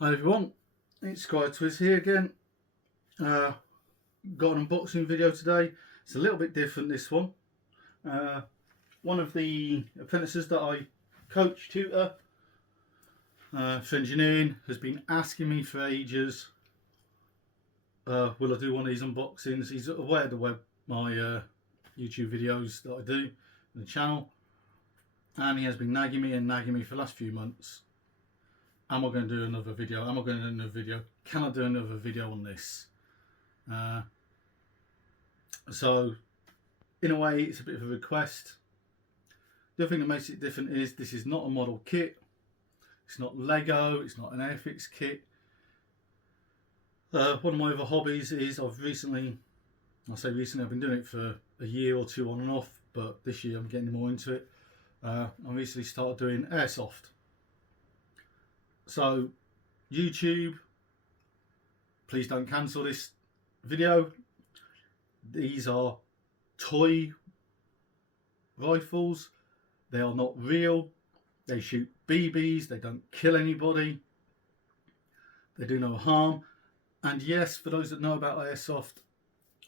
Hi everyone, it's Twiz here again. Got an unboxing video today. It's a little bit different, this one. One of the apprentices that I coach, tutor for engineering has been asking me for ages, will I do one of these unboxings? He's aware of my YouTube videos that I do on the channel, and he has been nagging me for the last few months. Am I going to do another video? Am I going to do another video? Can I do another video on this? So, in a way, it's a bit of a request. The other thing that makes it different is this is not a model kit. It's not Lego. It's not an Airfix kit. One of my other hobbies is I've been doing it for a year or two on and off, but this year I'm getting more into it. I recently started doing Airsoft. So, YouTube, please don't cancel this video. These are toy rifles. They are not real. They shoot BBs. They don't kill anybody. They do no harm. And yes, for those that know about Airsoft,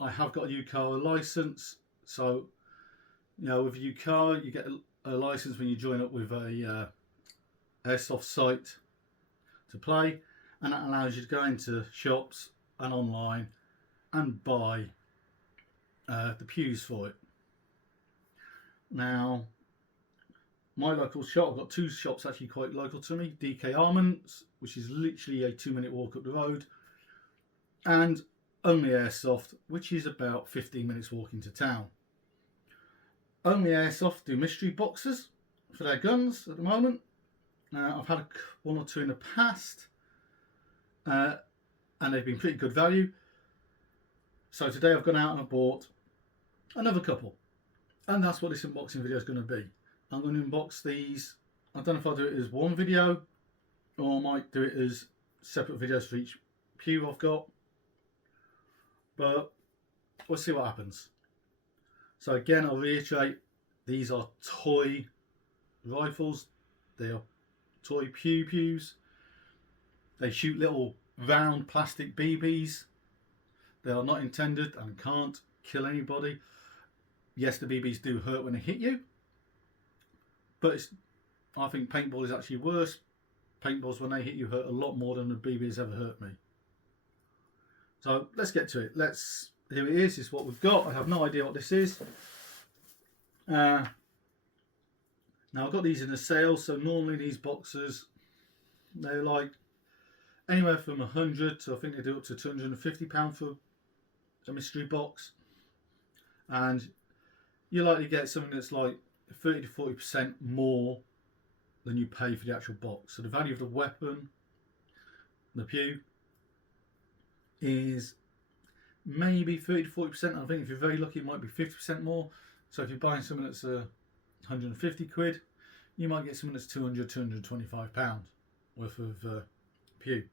I have got a UCAR license. So, with a UCAR, you get a license when you join up with a Airsoft site to play, and that allows you to go into shops and online and buy the pews for it. Now, my local shop, I've got two shops actually quite local to me. DK Armaments, which is literally a 2-minute walk up the road, and Only Airsoft, which is about 15 minutes walk into town. Only Airsoft do mystery boxes for their guns at the moment. I've had one or two in the past, and they've been pretty good value. So today I've gone out and I've bought another couple, and that's what this unboxing video is going to be. I'm going to unbox these. I don't know if I'll do it as one video, or I might do it as separate videos for each pew I've got, but we'll see what happens. So again, I'll reiterate, these are toy rifles. They are toy pews. They shoot little round plastic BBs. They are not intended and can't kill anybody. Yes, the BBs do hurt when they hit you, but I think paintball is actually worse. Paintballs, when they hit you, hurt a lot more than the BBs ever hurt me. So let's get to it. Here it is. This is what we've got. I have no idea what this is. Now I've got these in a sale, so normally these boxes, they're like anywhere from £100 to I think they do up to £250 for a mystery box, and you likely get something that's like 30 to 40% more than you pay for the actual box. So the value of the weapon, the pew, is maybe 30 to 40%. I think if you're very lucky, it might be 50% more. So if you're buying something that's 150 quid, you might get something that's 200, 225 pounds worth of pew.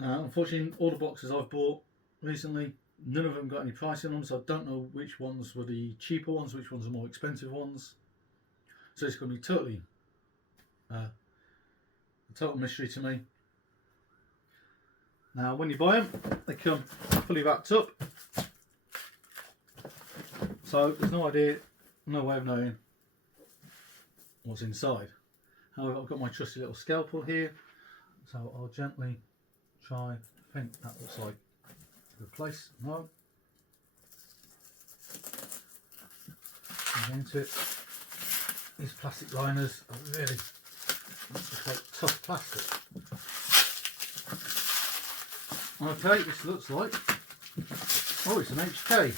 Unfortunately, all the boxes I've bought recently, none of them got any pricing on them, so I don't know which ones were the cheaper ones, which ones are more expensive ones. So it's going to be totally a total mystery to me. Now, when you buy them, they come fully wrapped up, so there's no way of knowing what's inside. However, I've got my trusty little scalpel here, so I'll gently try. I think that looks like a good place. No. And into it. These plastic liners are really quite tough plastic. Okay, this looks like, oh, it's an HK.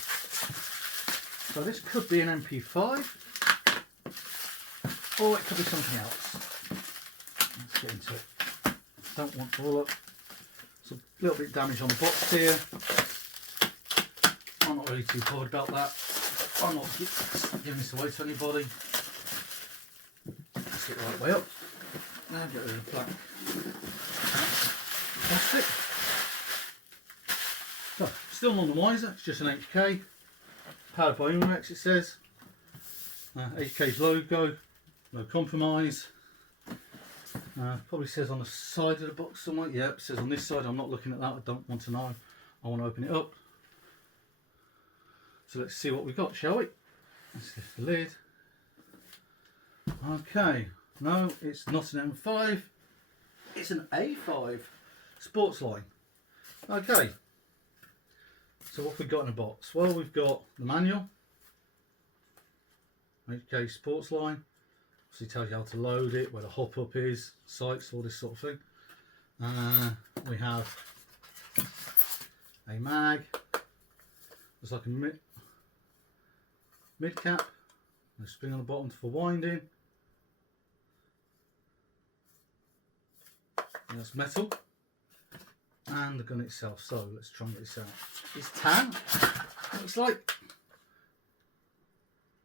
So this could be an MP5, or it could be something else. Let's get into it. Don't want all up. There's a little bit of damage on the box here. I'm not really too bothered about that. I'm not giving this away to anybody. Let's get the right way up. Now get rid of the black plastic. So, still on the Wiser, it's just an HK. Powered by Umax, it says. HK's logo, no compromise. Probably says on the side of the box somewhere. Yeah, it says on this side. I'm not looking at that. I don't want to know. I want to open it up. So let's see what we've got, shall we? Let's lift the lid. Okay. No, it's not an M5. It's an A5 sports line. Okay. So what have we got in the box? Well, we've got the manual. HK sports line. Obviously tells you how to load it, where the hop up is, sights, all this sort of thing. We have a mag. It's like a mid cap. A spring on the bottom for winding. And that's metal. And the gun itself. So let's try and get this out. It's tan. Looks like.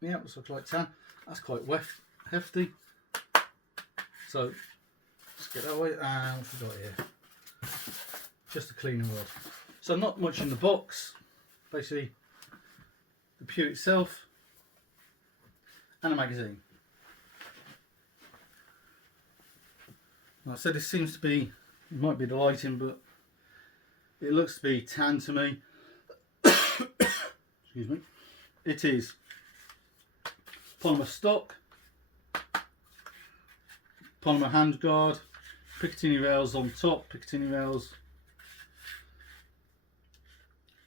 Yeah, looks like tan. That's quite hefty. So let's get that away. And what have we got here? Just a cleaning rod. So not much in the box. Basically, the pew itself and a magazine. Like I said, this seems to be, it might be the lighting, but it looks to be tan to me. Excuse me. It is polymer stock, polymer handguard, Picatinny rails on top, Picatinny rails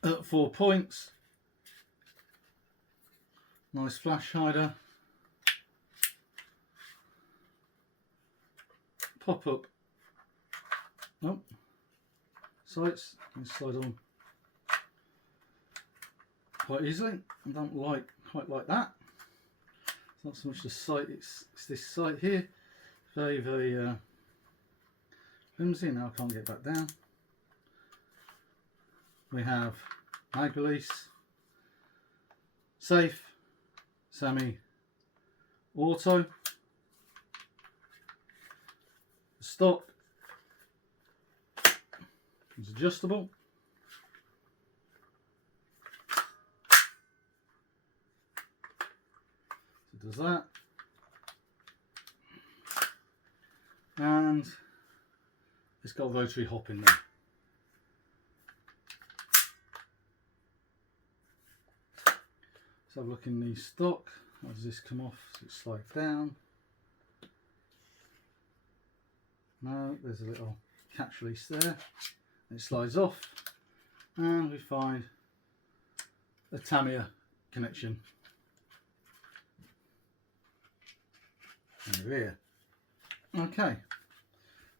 at 4 points. Nice flash hider. Pop up. Oh, sights. Can slide on quite easily. I don't quite like that. It's not so much the sight. It's this sight here. Very flimsy. Now I can't get back down. We have mag release, safe, semi, auto. Stock is adjustable. So it does that. And it's got a rotary hop in there. Let's have a look in the stock. How does this come off? So it slides down. No, there's a little catch release there. It slides off, and we find a Tamiya connection in the rear. Okay,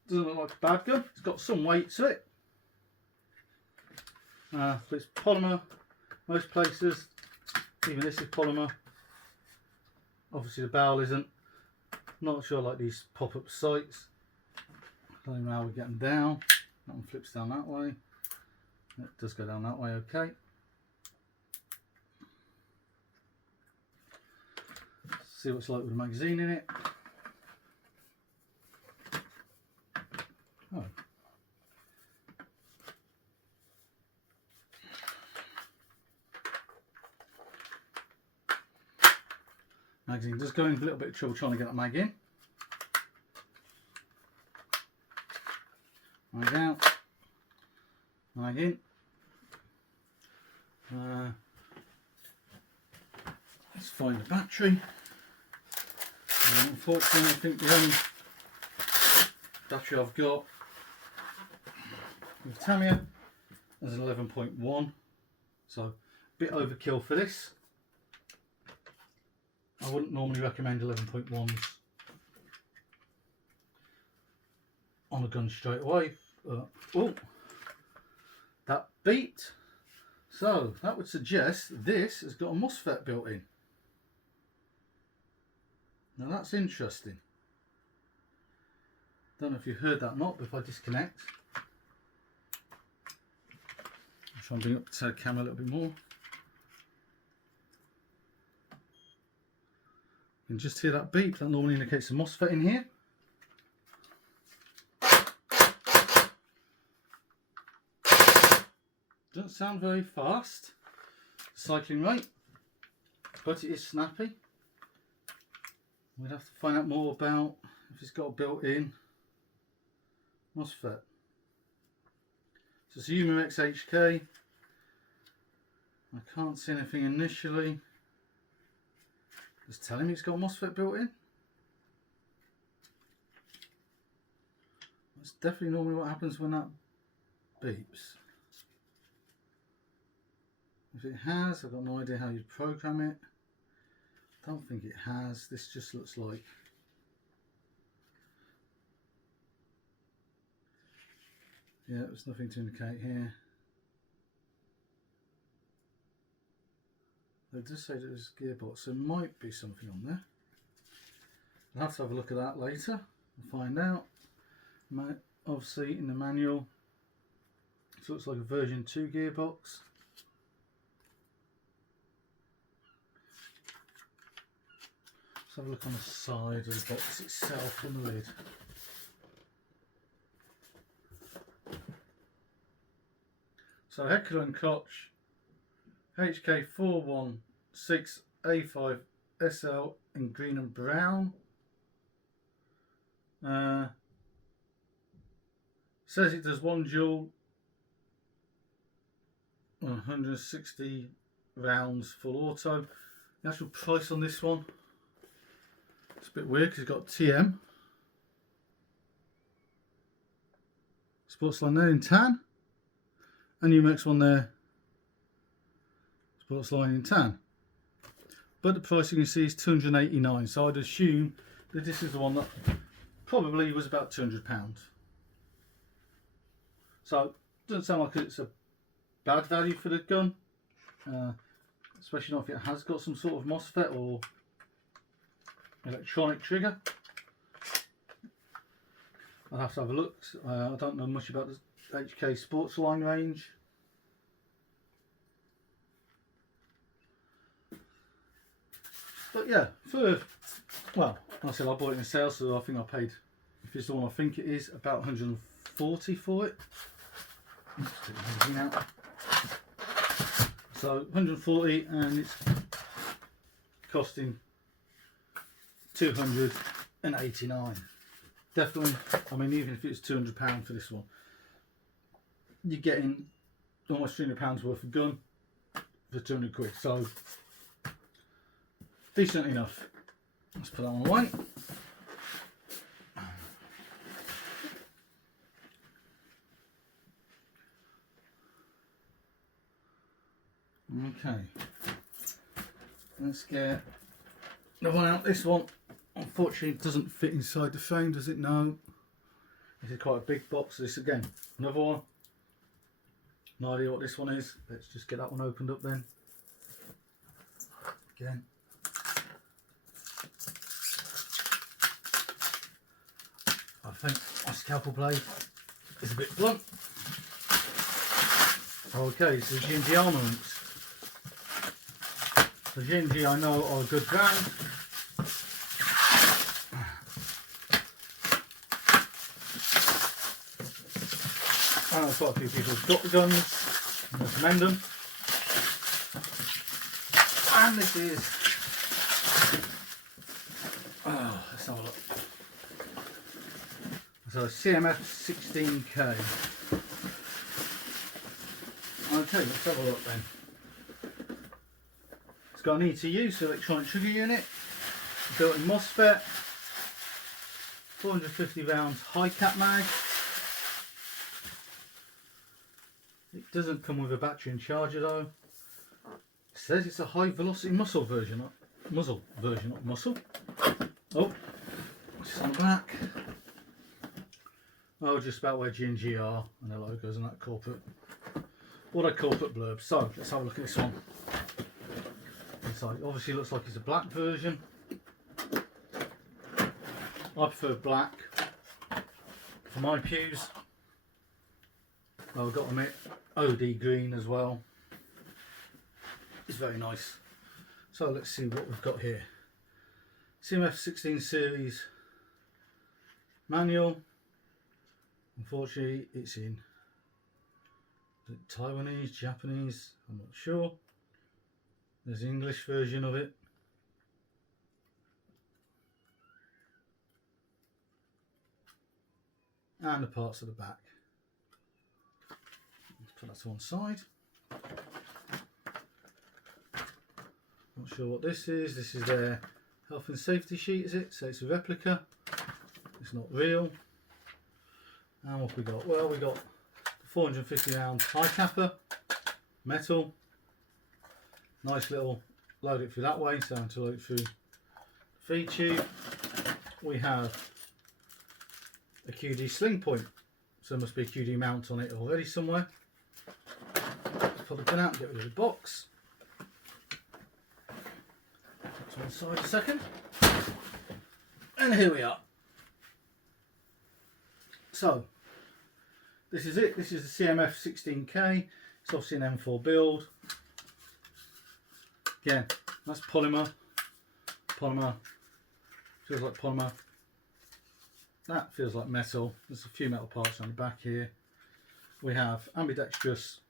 doesn't look like a bad gun. It's got some weight to it. But it's polymer most places. Even this is polymer. Obviously the barrel isn't. Not sure I like these pop-up sights. Don't know how we get them down. That one flips down that way. It does go down that way, okay. See what it's like with a magazine in it. Oh. Magazine does go in a little bit of trouble trying to get that mag in. Mag out, mag in. Let's find the battery. Unfortunately, I think the only battery I've got with Tamiya is an 11.1, so a bit overkill for this. I wouldn't normally recommend 11.1s on a gun straight away. Oh, that beeped. So that would suggest this has got a MOSFET built in. Now that's interesting. Don't know if you heard that or not, but if I disconnect, I'll try and bring up the camera a little bit more. You can just hear that beep. That normally indicates a MOSFET in here. Doesn't sound very fast, cycling rate, but it is snappy. We'd have to find out more about if it's got a built-in MOSFET. So it's a UMX HK. I can't see anything initially. It's telling me it's got MOSFET built in. That's definitely normally what happens when that beeps. If it has, I've got no idea how you program it. Don't think it has. This just looks like there's nothing to indicate here. It does say that there's a gearbox, so there might be something on there. I'll have to have a look at that later and find out. Obviously in the manual it looks like a version 2 gearbox. Let's have a look on the side of the box itself, on the lid. So Heckler & Koch HK416A5 SL in green and brown. Says it does 1 joule, 160 rounds full auto. The actual price on this one, it's a bit weird because it's got TM. Sports line there in tan. And UMX one there, sports line in tan. But the price you can see is £289, so I'd assume that this is the one that probably was about £200. So it doesn't sound like it's a bad value for the gun, especially not if it has got some sort of MOSFET or electronic trigger. I'll have to have a look. I don't know much about the HK sports line range. But yeah, well, like I said, I bought it in sale, so I think I paid, if it's the one I think it is, about 140 for it. So 140, and it's costing 289. Definitely, I mean, even if it's £200 for this one, you're getting almost £300 worth of gun for 200 quid. So decent enough. Let's put that one away. Okay, let's get the one out. This one unfortunately doesn't fit inside the frame, does it? No. This is quite a big box. This again, another one. No idea what this one is. Let's just get that one opened up then. Again. I think my scalpel blade is a bit blunt. Okay, so G&G armaments. So G&G I know are a good brand. I know quite a few people have got the guns, I recommend them. And this is, let's have a look. So CMF 16K. Okay, let's have a look then. It's got an ETU, so electronic trigger unit, built-in MOSFET, 450 rounds high cap mag. It doesn't come with a battery and charger though. It says it's a high velocity muzzle version, not muscle. Oh, it's on the back. Oh, just about where G&G are and their logos and that corporate, all their corporate blurbs. So let's have a look at this one. Inside, obviously looks like it's a black version. I prefer black for my pews. I've got them OD green as well. It's very nice. So let's see what we've got here. CMF 16 series manual. Unfortunately, it's in Taiwanese, Japanese, I'm not sure. There's the English version of it. and the parts at the back. Let's put that to one side. Not sure what this is. This is their health and safety sheet, is it? So it's a replica. It's not real. And what have we got? Well, we got the 450 round high capper, metal. Nice little load it through that way, so I'm to load it through the feed tube. We have a QD sling point, so there must be a QD mount on it already somewhere. Let's pull the gun out and get rid of the box. Put to one side a second. And here we are. So, this is it. This is the CMF 16K. It's obviously an M4 build. Again, that's polymer. Polymer. Feels like polymer. That feels like metal. There's a few metal parts on the back here. We have ambidextrous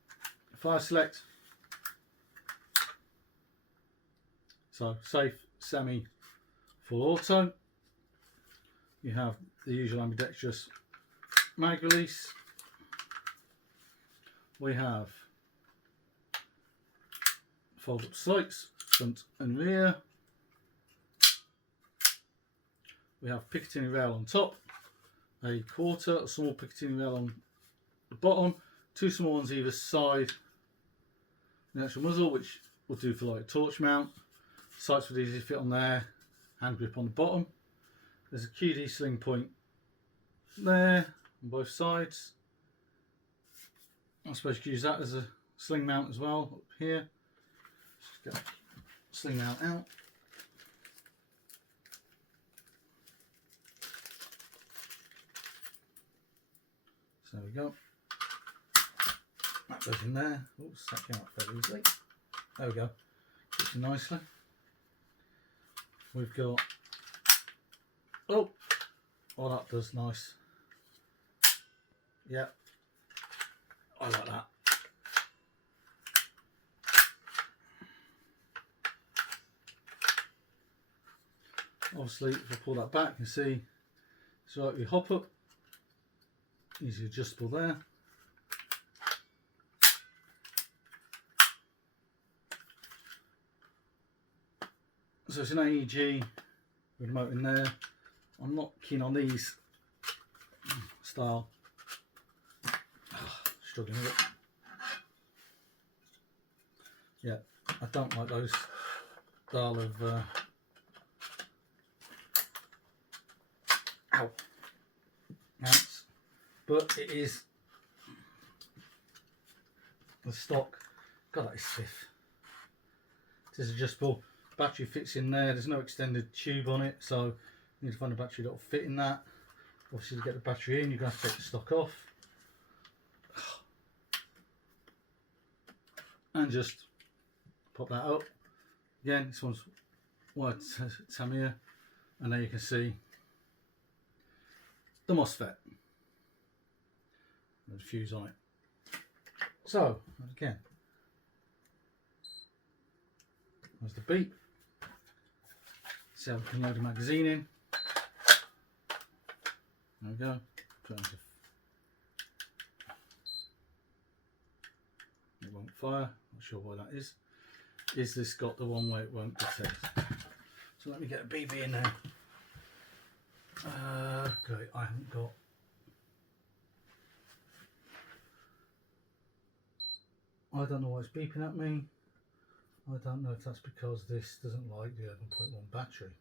fire select. So safe, semi, full auto. You have the usual ambidextrous mag release. We have fold up sights, front and rear. We have Picatinny rail on top, a quarter, a small Picatinny rail on the bottom, two small ones either side, the actual muzzle, which will do for like a torch mount. Sights would easily fit on there, hand grip on the bottom. There's a QD sling point there on both sides. I suppose you could use that as a sling mount as well up here. Just get the sling mount out. So there we go. That goes in there. Oops, that came out fairly easily. There we go. Fits in nicely. We've got, oh, that does nice. Yeah, I like that. Obviously, if I pull that back, you can see it's like we hop up. Easy adjustable there. So it's an AEG remote in there. I'm not keen on these style. Struggling with it. Yeah, I don't like those style of mounts, but it is the stock. God, that is stiff. It is adjustable. Battery fits in there. There's no extended tube on it, so you need to find a battery that will fit in that. Obviously, to get the battery in, you're going to have to take the stock off and just pop that up. Again, this one's wired Tamiya, and there you can see the mosfet. There's a fuse on it. So again, there's the beep. See how we can load a magazine in. There we go. Put it won't fire. Not sure why that is. Is this got the one where it won't detect? So let me get a BB in there. Great, I haven't got. I don't know why it's beeping at me. I don't know if that's because this doesn't like the 11.1 battery.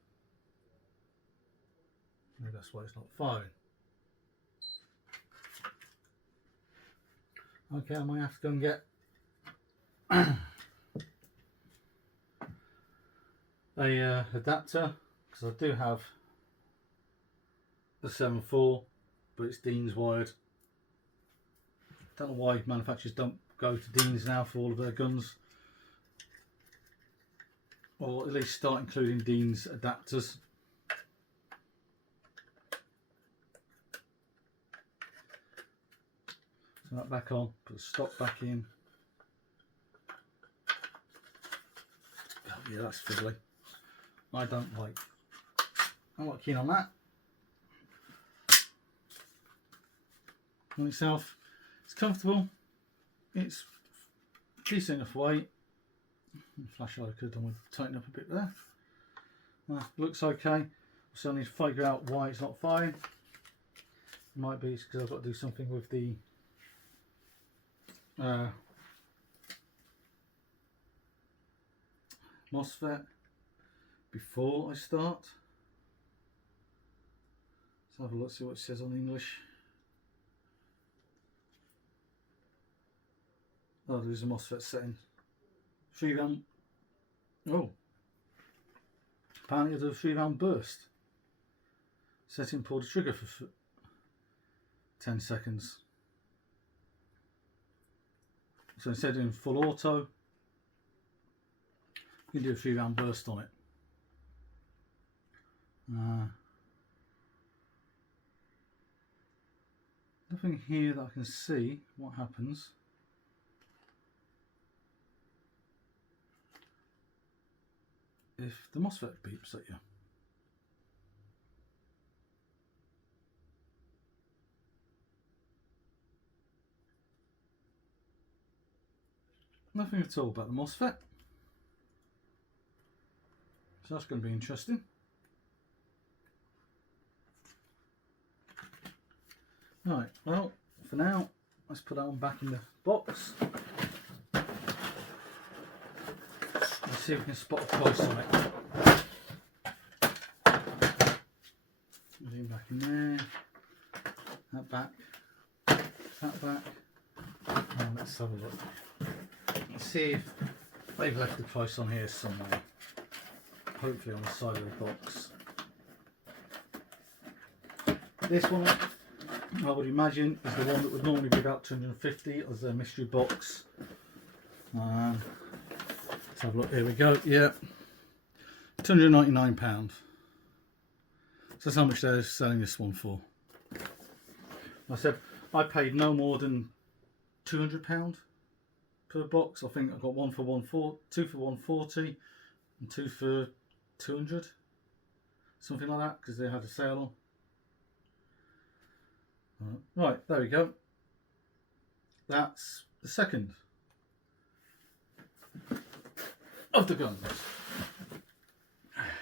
Maybe that's why it's not firing. Okay, I might have to go and get a adapter, because I do have the 7.4, but it's Dean's wired. Don't know why manufacturers don't go to Dean's now for all of their guns, or at least start including Dean's adapters. So that back on, put the stock back in. Oh, yeah, that's fiddly. I'm not keen on that. on itself. It's comfortable. It's decent enough weight. Flashlight I could have done with tighten up a bit there. Looks okay. So I need to figure out why it's not firing. It might be because I've got to do something with the MOSFET before I start. Let's have a look, see what it says on English. Oh, there's a MOSFET setting. 3 round. Oh, apparently there's a 3 round burst. Setting, pull the trigger for 10 seconds. So instead of doing full auto, you can do a 3 round burst on it. Nothing here that I can see what happens. If the MOSFET beeps at you. Nothing at all about the MOSFET. So that's going to be interesting. Right, well, for now, let's put that one back in the box. Let's see if we can spot a price on it. Everything back in there. That back. That back. And let's have a look. Let's see if they've left the price on here somewhere. Hopefully on the side of the box. This one, I would imagine, is the one that would normally be about 250 as a mystery box. Let's have a look. Here we go. Yeah, £299. So that's how much they're selling this one for. I said I paid no more than £200 per box. I think I got one for 140, 2 for 140, and 2 for 200, something like that, because they had a sale on. Right, there we go. That's the second of the guns.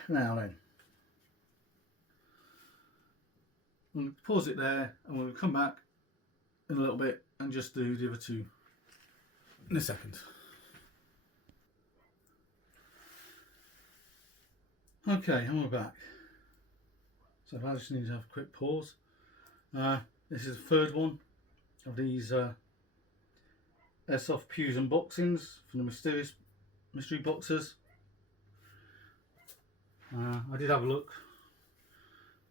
Now then, I'm going to pause it there and we'll come back in a little bit and just do the other two in a second. Okay, and we're back. So I just need to have a quick pause. This is the third one of these Airsoft Pews unboxings from the mystery boxes. I did have a look,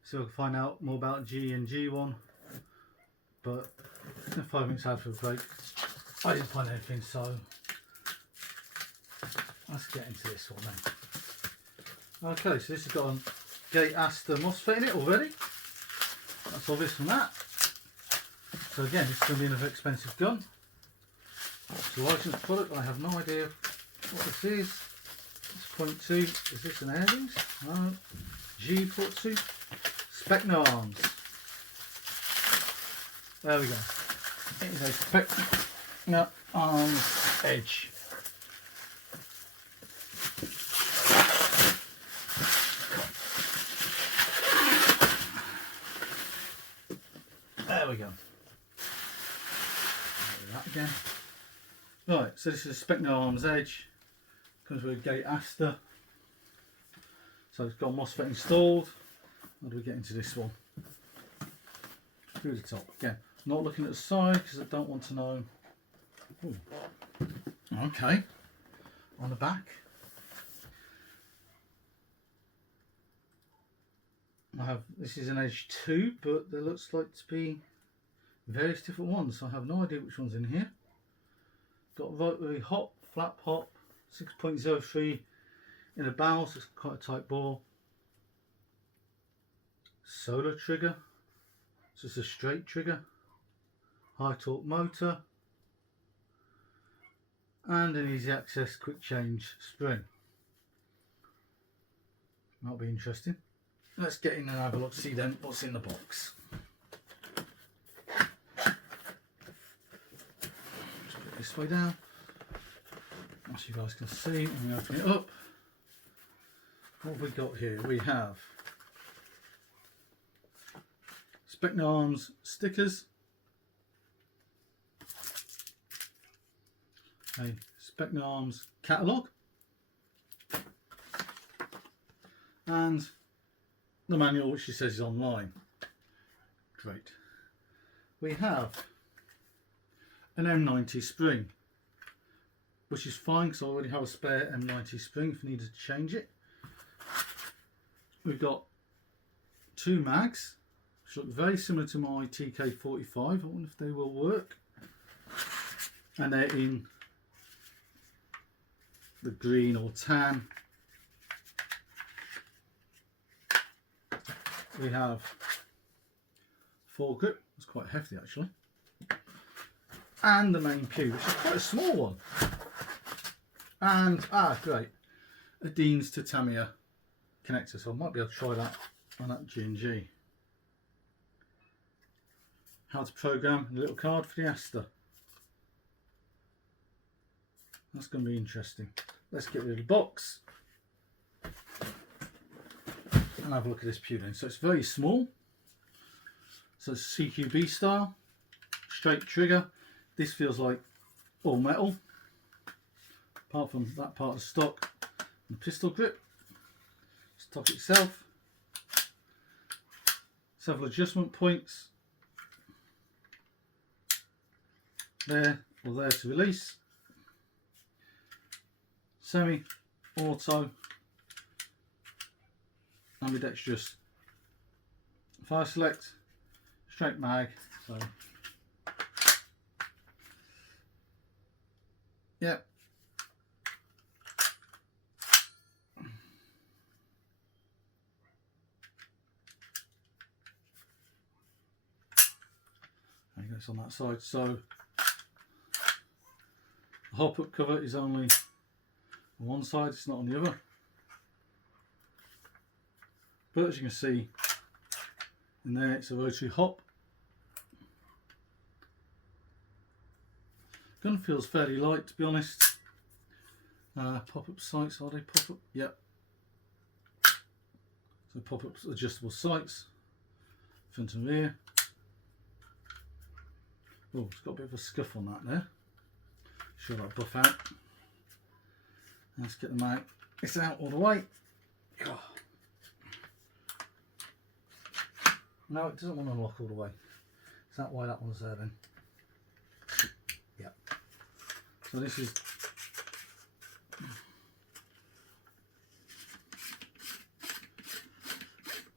see if I can find out more about G and G one, but 5 minutes out for a break, I didn't find anything, so let's get into this one then. Okay, so this has got a Gate Aster MOSFET in it already. That's obvious from that. So again, it's going to be another expensive gun. It's a licensed product, but I have no idea what this is. It's .2. Is this an Aries? No. G .2. Specno arms. There we go. It is a Specno arms edge. There we go. That again. Right, so this is a Specno arms edge. Comes with a Gate Aster. So it's got a MOSFET installed. How do we get into this one? Through the top. Again, not looking at the side because I don't want to know. Ooh. Okay. On the back. This is an Edge 2, but there looks like to be various different ones, so I have no idea which one's in here. Got rotary hop, flap hop, 6.03 in a barrel, so it's quite a tight bore. Solar trigger, so it's a straight trigger. High torque motor, and an easy access quick change spring. That'll be interesting. Let's get in and have a look, see then what's in the box. this way down, as you guys can see. When we open it up, what have we got here? We have Spectre Arms stickers, a Spectre Arms catalogue, and the manual, which it says is online. Great. We have an M90 spring, which is fine because I already have a spare M90 spring if I needed to change it. We've got 2 mags, which look very similar to my TK45. I wonder if they will work. And they're in the green or tan. We have foregrip. It's quite hefty actually. And the main pew, which is quite a small one. And, great, a Dean's to Tamiya connector. So I might be able to try that on that G&G. How to program a little card for the Asta. That's going to be interesting. Let's get rid of the box and have a look at this pew then. So it's very small. So it's CQB style, straight trigger. This feels like all metal, apart from that part of stock and the pistol grip. Stock itself. Several adjustment points. There or there to release. Semi-auto, ambidextrous fire select, straight mag. So, yep. There you go, it's on that side. So the hop-up cover is only on one side, it's not on the other. But as you can see in there, it's a rotary hop. Gun feels fairly light, to be honest. Pop-up sights, are they pop-up? Yep. So pop-up adjustable sights, front and rear. Oh, it's got a bit of a scuff on that there. Sure that'll buff out. Let's get them out. It's out all the way. Oh. No, it doesn't want to lock all the way. Is that why that one's there then? Yep. So this is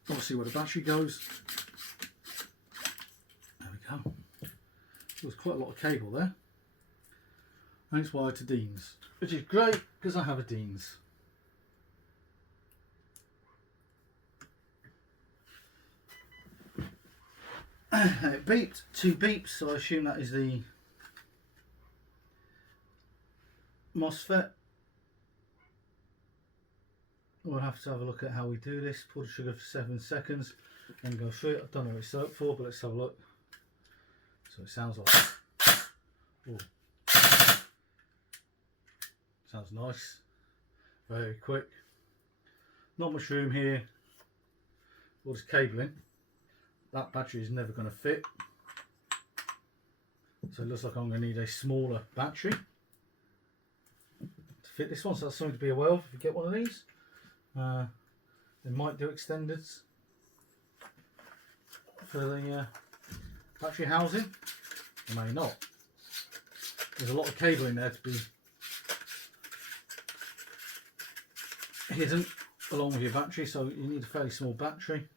obviously where the battery goes. There we go. There's quite a lot of cable there. And it's wired to Dean's, which is great because I have a Dean's. It beeped, 2 beeps, so I assume that is the MOSFET. We'll have to have a look at how we do this. Pull the trigger for 7 seconds and go through it. I don't know what it's set up for, but let's have a look. So it sounds like, ooh. Sounds nice, very quick. Not much room here. All this cabling. That battery is never going to fit. So it looks like I'm going to need a smaller battery to fit this one. So that's something to be aware of if you get one of these. They might do extenders for the battery housing. They may not. There's a lot of cable in there to be hidden along with your battery, so you need a fairly small battery.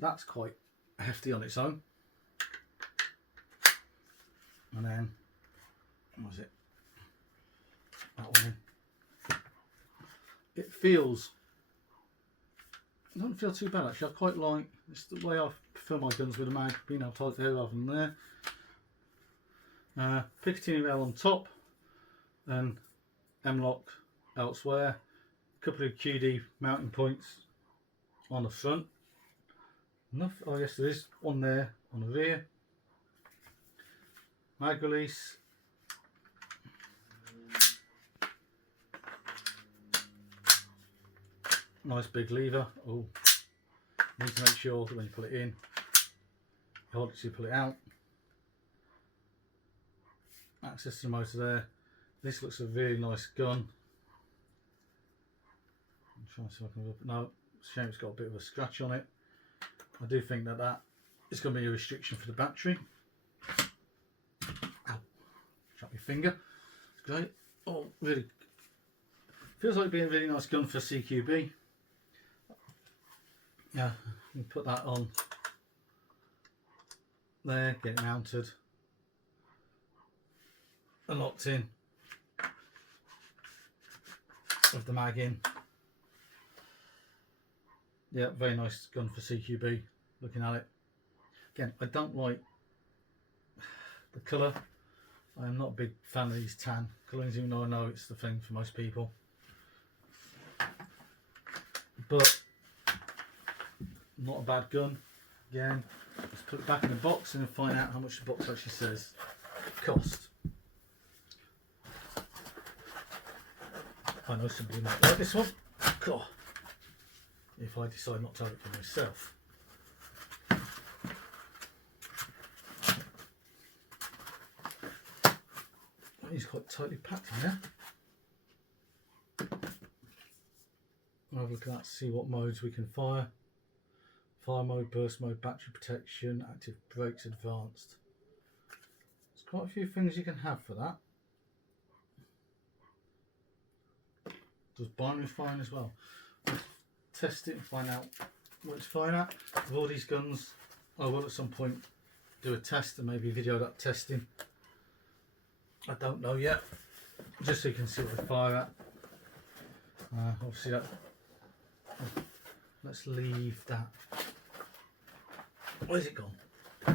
That's quite hefty on its own. And then, what was it? That one in. It feels, it doesn't feel too bad actually. I quite like, it's the way I prefer my guns with a mag, being able to hold it there rather than there. Picatinny rail on top and M-lock elsewhere. A couple of QD mounting points on the front. Enough. Oh yes, there is one there on the rear. Mag release, Nice big lever. Oh, you need to make sure that when you put it in, you hold it to pull it out. Access to the motor there. This looks a really nice gun. I'm trying to see if I can. No, it's a shame it's got a bit of a scratch on it. I do think that that is going to be a restriction for the battery. Ow! Drop your finger. It's great. Oh, really. Feels like being a really nice gun for CQB. Yeah, you put that on there, get it mounted and locked in with the mag in. Yeah, very nice gun for CQB. Looking at it again, I don't like the colour. I am not a big fan of these tan colourings, even though I know it's the thing for most people. But not a bad gun. Again, let's put it back in the box and find out how much the box actually says cost. I know somebody might like this one. God, if I decide not to have it for myself. He's quite tightly packed in there. I'll have a look at that to see what modes we can fire. Fire mode, burst mode, battery protection, active brakes, advanced. There's quite a few things you can have for that. Does binary firing as well. Let's test it and find out what it's firing at. With all these guns, I will at some point do a test and maybe video that testing. I don't know yet, just so you can see what they fire at. Obviously that. Let's leave that. Where's it gone? I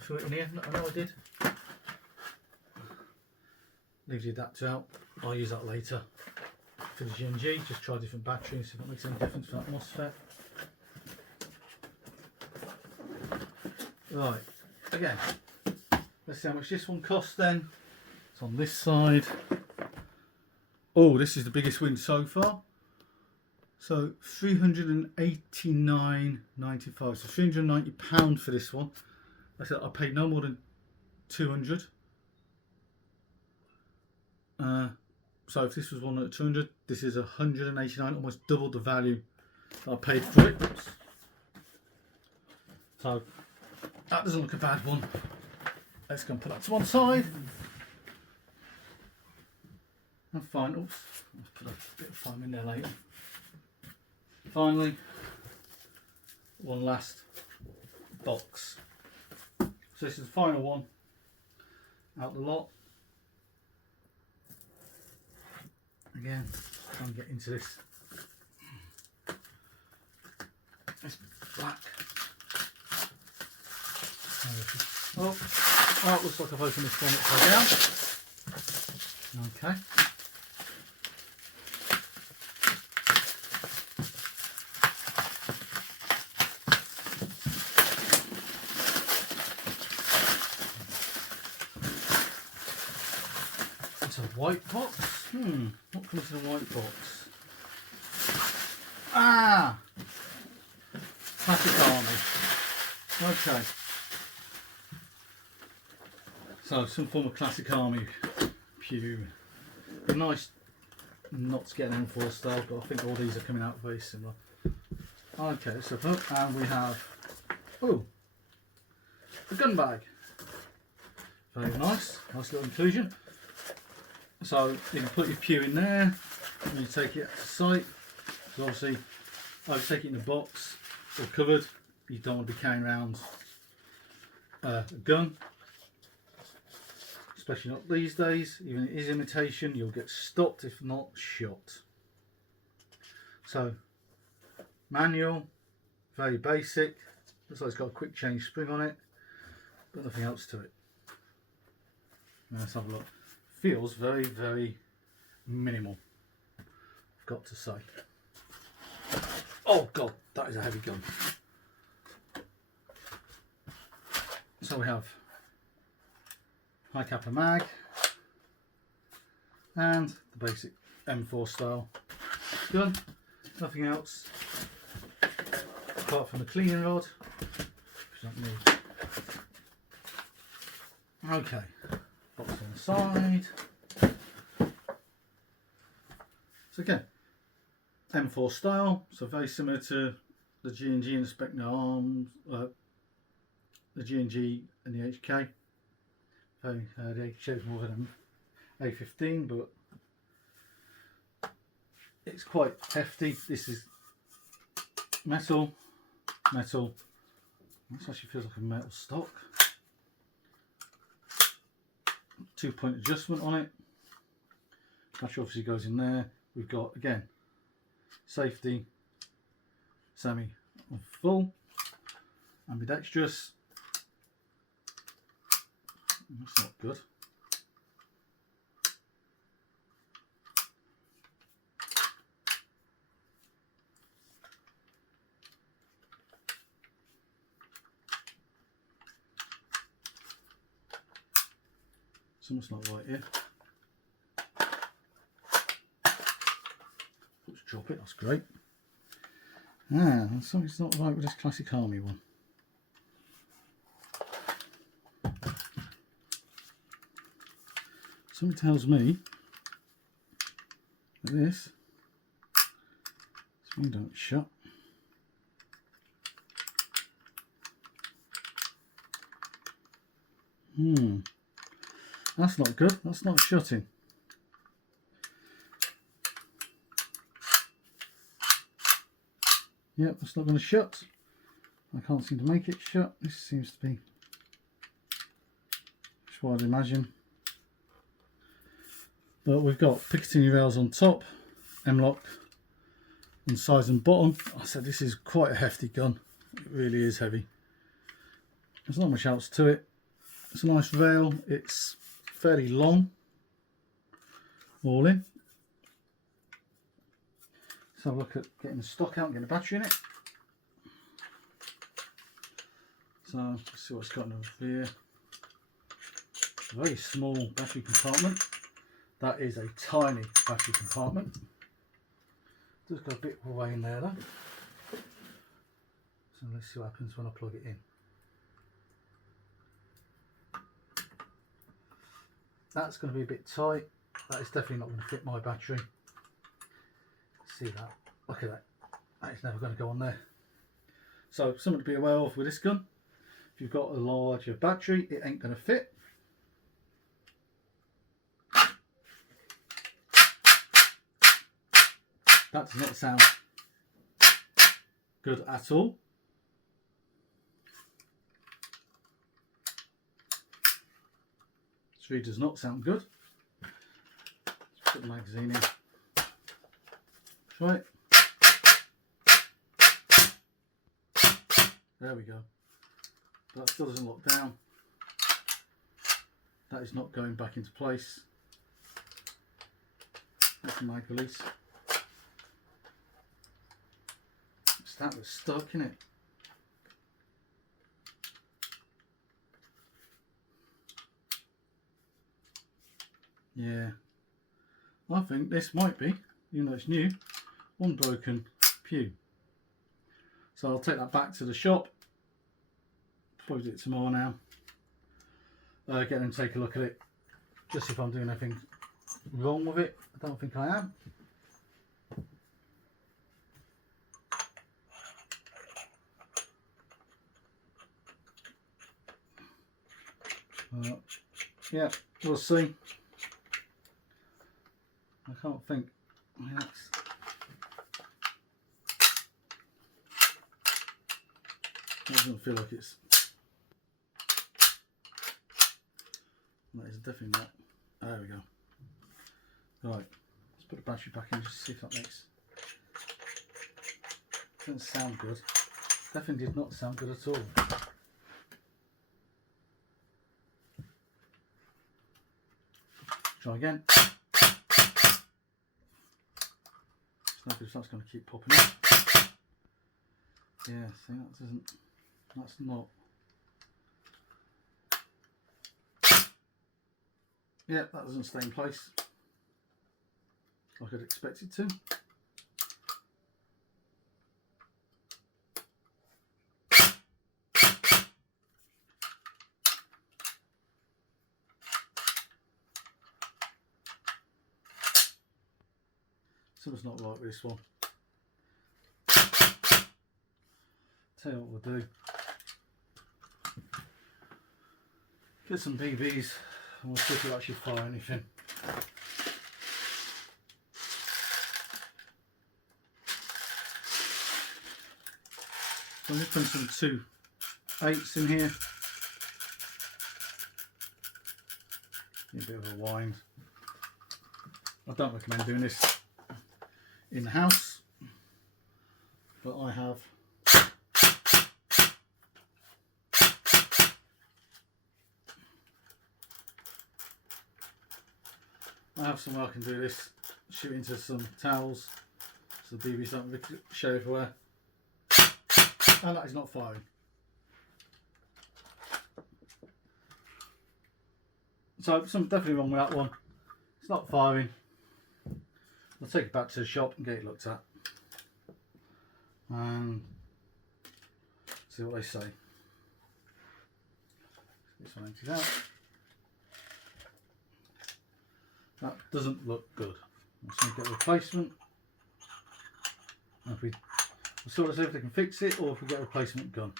threw it in here. I know I did. Leave the adapter out. I'll use that later for the GNG. Just try different batteries, see if that makes any difference for that MOSFET. Right, again, let's see how much this one costs then. It's on this side. Oh, this is the biggest win so far. So £389.95. So £390 for this one. I said I paid no more than 200. So if this was one at 200, this is 189, almost double the value that I paid for it. So that doesn't look a bad one. Let's go and put that to one side. And fine. Oops, I'll put a bit of foam in there later. Finally, one last box. So this is the final one out the lot. Again, try and get into this. It's black. Oh, it looks like I've opened this one upside down. Okay. It's a white box. What comes in a white box? Ah! Classic Army. Okay. So, some form of Classic Army pew. A nice not to get an M4 style, but I think all these are coming out very similar. Okay, so look, and we have a gun bag. Very nice little inclusion. So you can put your pew in there and you take it to site. So obviously I would take it in a box or covered. You don't want to be carrying around a gun, especially not these days. Even if it is imitation, you'll get stopped if not shot. So manual, very basic. Looks like it's got a quick change spring on it, but nothing else to it. Now let's have a look. Feels very, very minimal, I've got to say. Oh god, that is a heavy gun. So we have high capper mag and the basic M4 style gun. Nothing else apart from the cleaning rod, which don't need. Okay, box on the side. So again, M4 style, so very similar to the G&G and the Spectre arms, the G&G and the HK. The HK is more than an A15, but it's quite hefty. This is metal. This actually feels like a metal stock. 2-point adjustment on it. Battery obviously goes in there. We've got, again, safety, semi and full, ambidextrous. That's not good. Something's not right here. Let's drop it, that's great. Something's not right with this classic army one. Something tells me that this don't shut. That's not good. That's not shutting. Yep, that's not going to shut. I can't seem to make it shut. This seems to be just what I'd imagine. But we've got Picatinny rails on top, M-lock on sides and bottom. I said this is quite a hefty gun. It really is heavy. There's not much else to it. It's a nice rail. It's fairly long, all in. Let's have a look at getting the stock out and getting the battery in it. So let's see what's got over here. A very small battery compartment. That is a tiny battery compartment. Just got a bit of a way in there though. So let's see what happens when I plug it in. That's going to be a bit tight. That is definitely not going to fit my battery. See that? Look at that. That is never going to go on there. So something to be aware of with this gun. If you've got a larger battery, it ain't going to fit. That does not sound good at all. This really does not sound good. Let's put the magazine in. Try it. There we go. That still doesn't lock down. That is not going back into place. That's the mag release. That was stuck in it. Yeah, I think this might be, even though it's new, one broken pew. So I'll take that back to the shop. Probably do it tomorrow now. Get them to take a look at it, just if I'm doing anything wrong with it. I don't think I am. Yeah, we'll see. I can't think. I mean, it doesn't feel like it's. That is definitely not. There we go. Right, let's put the battery back in just to see if that makes. Doesn't sound good. Definitely did not sound good at all. Try again. Because that's going to keep popping up. Yeah, see, that doesn't. That's not. Yeah, that doesn't stay in place like I'd expect it to. Something's not right with this one. Tell you what we'll do. Get some BBs and we'll see if we actually fire anything. So I'm just putting some 2/8s in here. Need a bit of a wind. I don't recommend doing this in the house, but I have somewhere I can do this, shoot into some towels so the BBs don't ricochet everywhere, and that is not firing. So something definitely wrong with that one. It's not firing. I'll take it back to the shop and get it looked at and see what they say. This one empties out. That doesn't look good. I'm just going to get a replacement. And if we'll sort of see if they can fix it or if we get a replacement gun.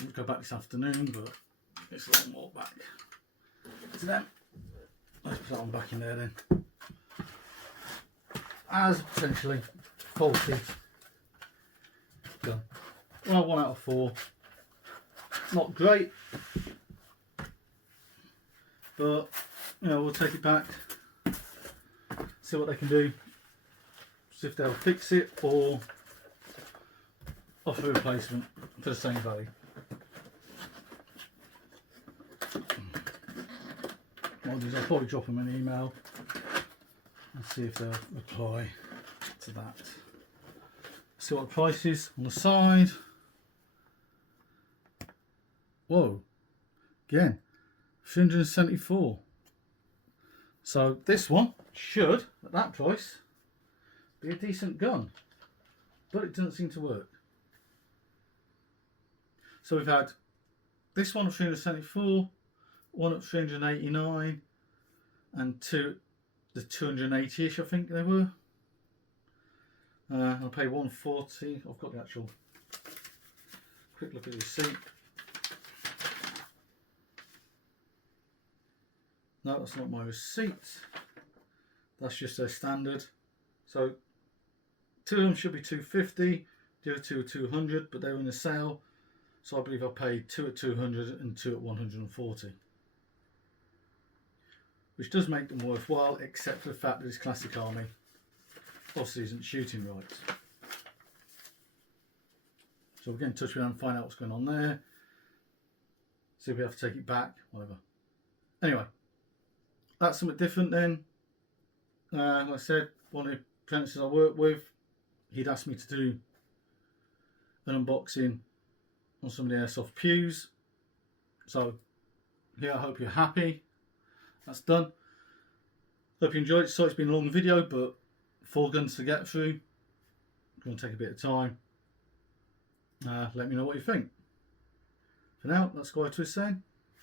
We'll go back this afternoon, but it's a long walk back to them. Let's put that one back in there then. As potentially faulty gun. Well, 1 out of 4. Not great, but you know, we'll take it back, see what they can do, see if they'll fix it or offer a replacement for the same value. What I'll do is I'll probably drop them an email and see if they'll reply to that. See what the price is on the side. Whoa, again, 374. So this one should, at that price, be a decent gun, but it doesn't seem to work. So we've had this one at 374, one at 389, and two, the 280ish I think they were. I'll pay 140. I've got the actual quick look at the receipt. No, that's not my receipt. That's just their standard. So 2 of them should be 250, the other 2 are 200, but they were in a sale. So I believe I paid 2 at 200 and 2 at 140. Which does make them worthwhile, except for the fact that it's Classic Army obviously isn't shooting right. So we'll get in touch with them and find out what's going on there. See if we have to take it back, whatever. Anyway. That's something different then. Like I said, one of the apprentices I work with, he'd asked me to do an unboxing on some of the Airsoft Pews. So, yeah, I hope you're happy. That's done. Hope you enjoyed it. So it's been a long video, but 4 guns to get through. It's going to take a bit of time. Let me know what you think. For now, that's what I was saying.